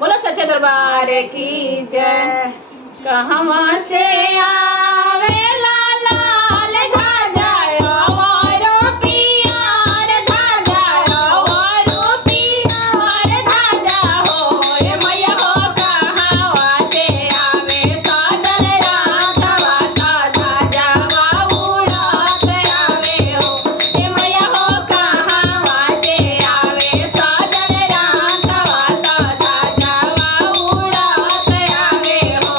बोलो सच्चे दरबार की जय। कहवा से आवे लाल ध्वजा आवारो पियार ध्वजा आवारो पियार ध्वजा हो ये मैया हो। कहवा से आवे साजल राघवा ध्वजा उड़ात आवे हो ये मैया हो। कहवा से आवे साजल राघवा ध्वजा उड़ात आवे हो।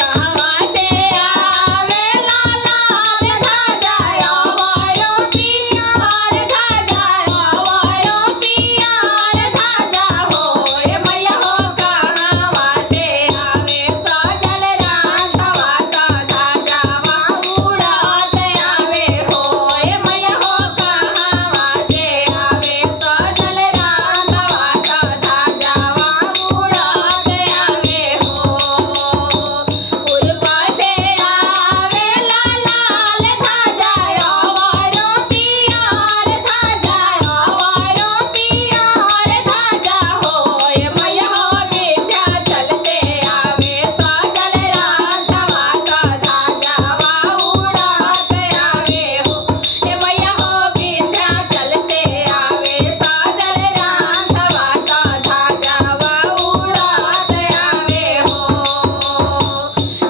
कहवा से आवे लाल ध्वजा आवारो पियार ध्वजा आवारो पियार ध्वजा हो ये मैया हो। कहवा से आवे साजल राघवा ध्वजा उड़ात आवे हो ये मैया हो। कहवा से आवे साजल राघवा ध्वजा उड़ात आवे हो। पूर्वा से आवे लाल ध्वजा आवारो पियार ध्वजा आवारो पियार ध्वजा हो ये मैया हो। विंध्याचल से आवे साजल राघवा ध्वजा उड़ात आवे हो ये मैया हो। विंध्याचल से आवे साजल राघवा ध्वजा उड़ात आवे हो।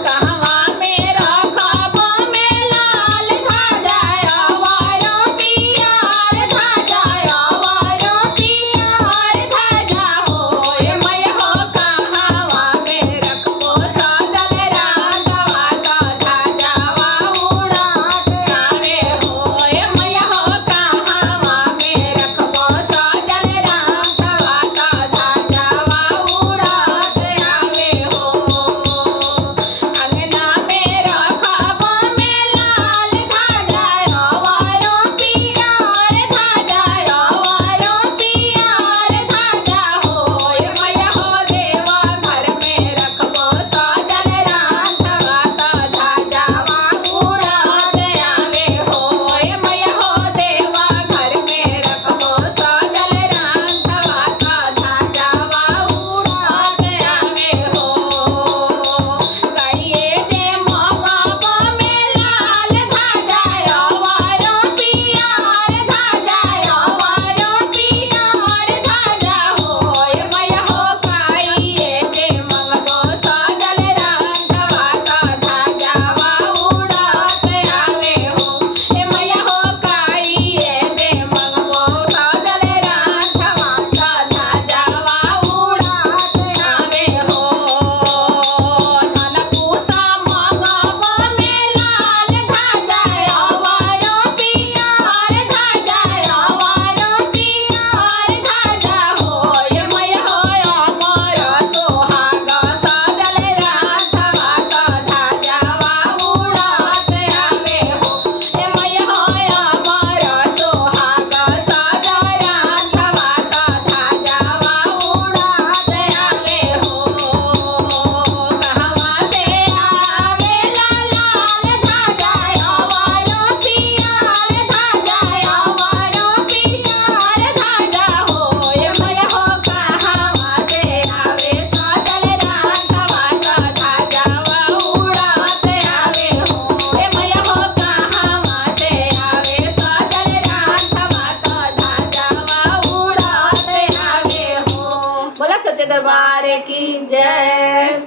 कहवा मेरा खाबो में लाल ध्वजा आवारो पियार ध्वजा आवारो पियार ध्वजा हो ये मैया हो। कहवा में रखबो साजल राघवा ध्वजा उड़ात आवे हो ये मैया हो। कहवा में रखबो साजल राघवा ध्वजा उड़ात आवे हो। अंगना में रखबो में लाल ध्वजा आवारो पियार ध्वजा आवारो पियार ध्वजा हो ये मैया हो। देवा घर में रखबो साजल राघवा ध्वजा उड़ात आवे हो ये मैया हो। देवा घर में रखबो साजल राघवा ध्वजा उड़ात आवे हो। कहिए जे मंगाबो में लाल ध्वजा आवारो पियार ध्वजा आवारो पियार ध्वजा हो ये मैया हो। कहिए जे मंगबो साजल राघवा ध्वजा उड़ात आवे हो ये मैया हो। कहिए जे मंगबो साजल राघवा ध्वजा उड़ात आवे हो। धन पूसा मंगबो में लाल ध्वजा आवारो पियार ध्वजा आवारो पियार ध्वजा हो ये मैया हो। अमर सोहाग साजल राघवा ध्वजा उड़ात आवे हो ये मैया हो। अमर सोहाग साजल राघवा ध्वजा उड़ात आवे हो। कहवा से आवे लाल ध्वजा आवारो पियार ध्वजा आवारो पियार ध्वजा हो ये मैया हो। कहवा से आवे साजल राघवा ध्वजा उड़ात आवे हो ये मैया हो। कहवा से आवे साजल राघवा ध्वजा उड़ात आवे हो। बोला सच्चे दरबार की जय।